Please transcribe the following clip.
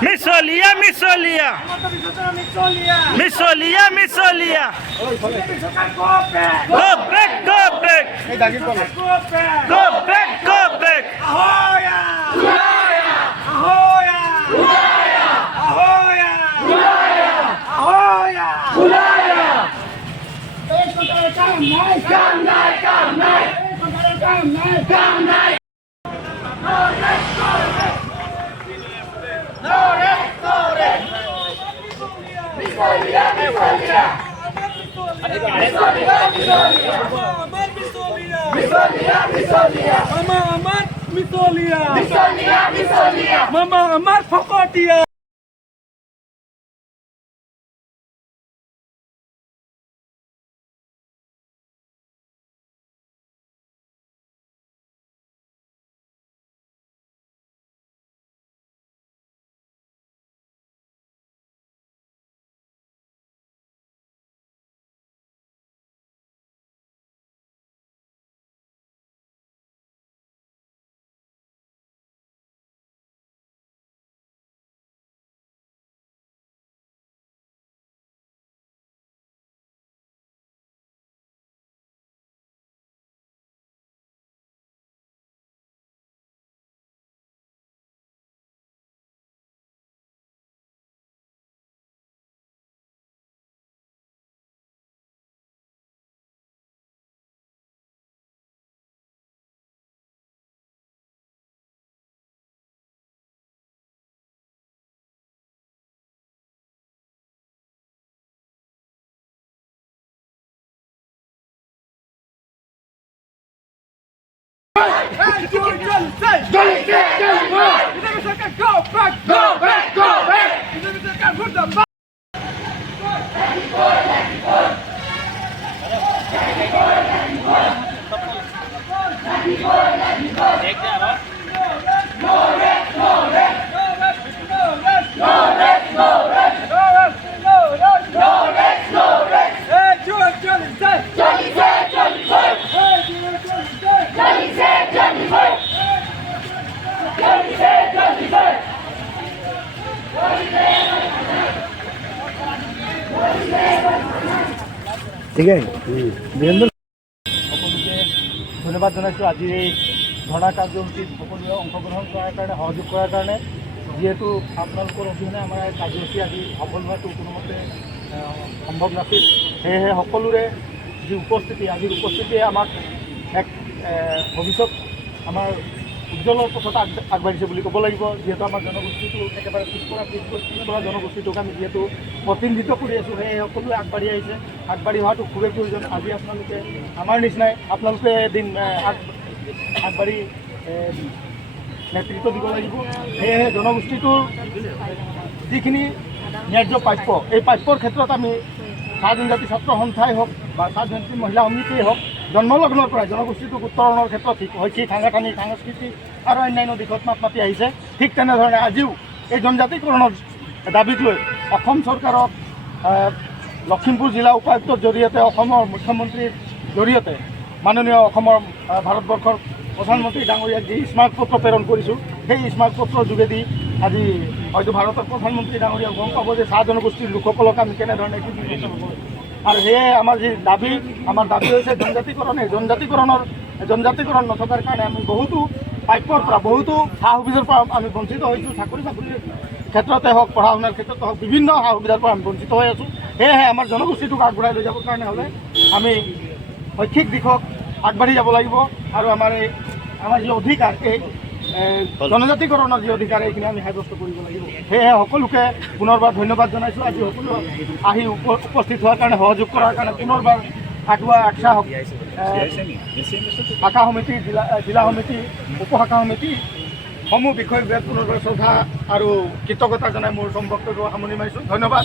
Misolia, misolia. Misolia, misolia. Go back, go back. Go back, go back. Ahoya! Ahoya! Ahoya! Ahoya! Mama Amat Fakotia. ঠিক আছে বীরেন্দ্র সকলকে ধন্যবাদ জানাইছোঁ আজি এই ধৰ্ণা কাৰ্যসূচীত সকলোৱে অংশগ্ৰহণ কৰাৰ কাৰণে সহযোগ কৰাৰ কাৰণে যিহেতু আপোনালোকৰ অবিহনে আমাৰ এই কাৰ্যসূচী আজি সফল হোৱাটো কোনোমতে সম্ভৱ নাছিল সেয়েহে সকলোৰে যি উপস্থিতি আজিৰ উপস্থিতিয়ে আমাক এক ভৱিষ্যত আমাৰ উজ্জ্বলৰ পথত আগবাঢ়িছে বুলি ক'ব লাগিব যিহেতু আমাৰ জনগোষ্ঠীটো একেবাৰে পিছপৰা জনগোষ্ঠীটোক আমি যিহেতু প্ৰতিনিধিত্ব কৰি আছোঁ সেয়ে সকলোৱে আগবাঢ়ি আহিছে আগবাঢ়ি হোৱাটো খুবেই প্ৰয়োজন আজি আপোনালোকে আমাৰ নিচিনাই আপোনালোকে এদিন আগবাঢ়ি নেতৃত্ব দিব লাগিব সেয়েহে জনগোষ্ঠীটোৰ যিখিনি ন্যায্য প্ৰাপ্য এই প্ৰাপ্যৰ ক্ষেত্ৰত আমি চাহ জনজাতি ছাত্ৰ সন্থাই হওক বা চাহ জনজাতি মহিলা সমিতিয়েই হওক জন্মলগ্নৰ পৰাই জনগোষ্ঠীটোক উত্তৰণৰ ক্ষেত্ৰত শৈক্ষিক সাংগঠনিক সাংস্কৃতিক আৰু অন্যান্য দিশত মাত মাতি আহিছে ঠিক তেনেধৰণে আজিও এই জনজাতিকৰণৰ দাবীক লৈ অসম চৰকাৰক লখিমপুৰ জিলা উপায়ুক্তৰ জৰিয়তে অসমৰ মুখ্যমন্ত্ৰীৰ জৰিয়তে মাননীয় অসমৰ ভাৰতবৰ্ষৰ প্ৰধানমন্ত্ৰী ডাঙৰীয়াক যি স্মাৰকপত্ৰ প্ৰেৰণ কৰিছোঁ সেই স্মাৰকপত্ৰৰ যোগেদি আজি হয়তো ভাৰতৰ প্ৰধানমন্ত্ৰী ডাঙৰীয়াক গম পাব যে চাহ জনগোষ্ঠীৰ লোকসকলক আমি কেনেধৰণে কি বিবেচনা কৰোঁ আৰু সেয়ে আমাৰ যি দাবী আমাৰ দাবী হৈছে জনজাতিকৰণ নথকাৰ কাৰণে আমি বহুতো প্ৰাপ্যৰ পৰা বহুতো সা সুবিধাৰ পৰা আমি বঞ্চিত হৈছোঁ চাকৰিৰ ক্ষেত্ৰতে হওক পঢ়া শুনাৰ ক্ষেত্ৰতে হওক বিভিন্ন সা সুবিধাৰ পৰা আমি বঞ্চিত হৈ আছোঁ সেয়েহে আমাৰ জনগোষ্ঠীটোক আগবঢ়াই লৈ যাবৰ কাৰণে হ'লে আমি শৈক্ষিক দিশত আগবাঢ়ি যাব লাগিব আৰু আমাৰ যি অধিকাৰ এই জনজাতিকৰণৰ যি অধিকাৰ এইখিনি আমি সাব্যস্ত কৰিব লাগিব সেয়েহে সকলোকে পুনৰবাৰ ধন্যবাদ জনাইছোঁ আজি সকলো আহি উপস্থিত হোৱাৰ কাৰণে সহযোগ কৰাৰ কাৰণে পুনৰবাৰ আগুৱা আকচা শাখা সমিতি জিলা সমিতি উপশাখা সমিতি সমূহ বিষয়বিলাক পুনৰবাৰ শ্ৰদ্ধা আৰু কৃতজ্ঞতা জনাই মোৰ বক্তব্য সামৰণি মাৰিছোঁ ধন্যবাদ।